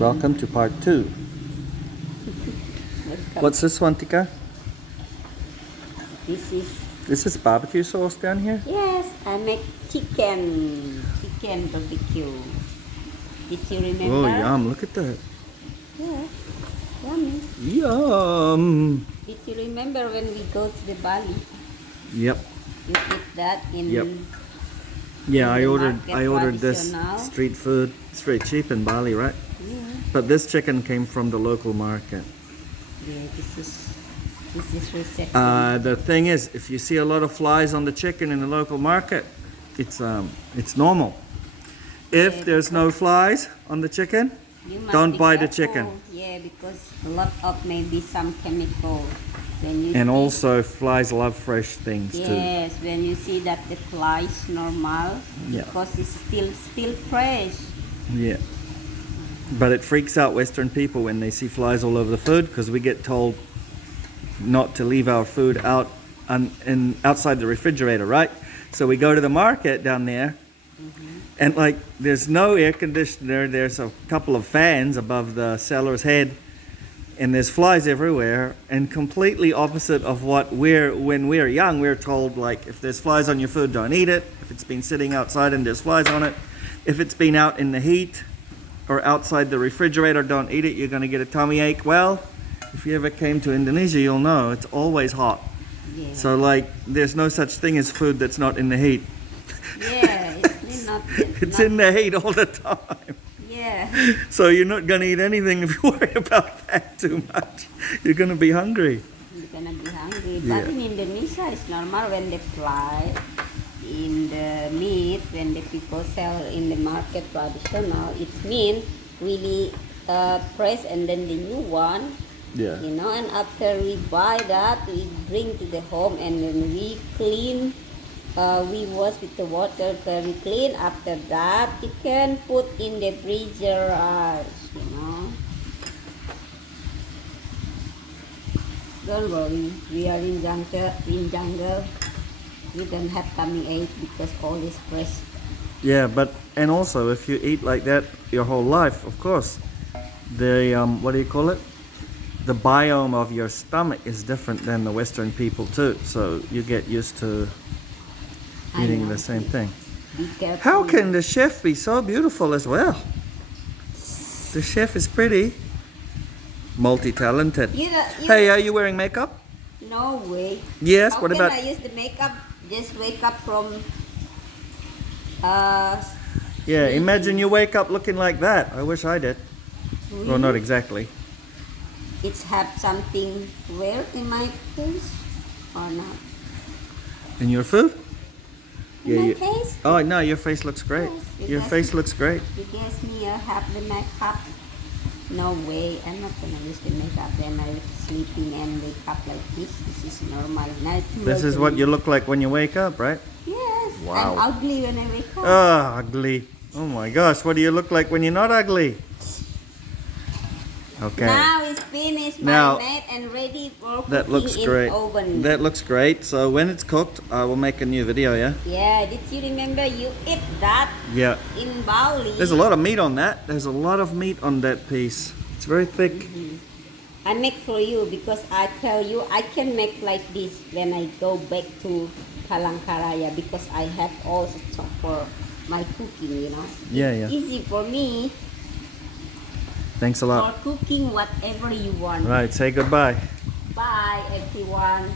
Welcome to part 2. What's this one, Tika? This is barbecue sauce down here? Yes, I make chicken barbecue. Did you remember? Oh, yum. Look at that. Yeah, yummy. Yum. Did you remember when we go to the Bali? Yep. You eat that in... Yep. Yeah, I market ordered this street food. It's very cheap in Bali, right? Yeah. But this chicken came from the local market. Yeah, this is recipe. The thing is, if you see a lot of flies on the chicken in the local market, it's normal. If there's no flies on the chicken, don't buy the chicken. Yeah, because a lot of maybe some chemical. And also flies love fresh things too. Yes, when you see that the fly is normal, because it's still fresh. Yeah. But it freaks out Western people when they see flies all over the food, because we get told not to leave our food outside the refrigerator, right? So we go to the market down there, and like there's no air conditioner, there's a couple of fans above the seller's head, and there's flies everywhere, and completely opposite of what when we're young, we're told, like, if there's flies on your food, don't eat it. If it's been sitting outside and there's flies on it, if it's been out in the heat or outside the refrigerator, don't eat it, you're going to get a tummy ache. Well, if you ever came to Indonesia, you'll know it's always hot. Yeah. So like, there's no such thing as food that's not in the heat. Yeah, it's in the heat all the time. Yeah. So you're not going to eat anything if you worry about that too much. You're going to be hungry. You're going to be hungry. Yeah. But in Indonesia, it's normal when they fly in the meat, when the people sell in the market traditional, it means really fresh, and then the new one. Yeah. You know, and after we buy that, we bring to the home, and then we clean. We wash with the water very clean. After that, you can put in the freezer, you know. Don't worry, we are in jungle. We don't have tummy ache because all is fresh. Yeah, and also if you eat like that your whole life, of course, the what do you call it? The biome of your stomach is different than the Western people too. So you get used to eating the same thing. Be careful. How can the chef be so beautiful as well? The chef is pretty. Multi-talented. Hey, are you wearing makeup? No way. Yes, How what can about... I use the makeup? Just wake up from... Yeah, imagine you wake up looking like that. I wish I did. Really? Well, not exactly. It's have something weird in my face or not? In your food? In my face? Oh, no, your face looks great. Yes, Your face looks great. You guess me, I have the makeup. No way, I'm not gonna use the makeup when I'm sleeping and wake up like this. This is normal. This is what you look like when you wake up, right? Yes, Wow. I'm ugly when I wake up. Oh, ugly. Oh my gosh, what do you look like when you're not ugly? Okay. Now it's finished, Now, marinade and ready for That cooking looks in great. oven. That looks great. So when it's cooked, I will make a new video, yeah? Yeah, did you remember you ate that Yeah. in Bali? There's a lot of meat on that. There's a lot of meat on that piece. It's very thick. I make for you because I tell you I can make like this when I go back to Palangkaraya, because I have also chop for my cooking, you know. Yeah, yeah. Easy for me Thanks a lot. for cooking whatever you want. Right, say goodbye. Bye everyone.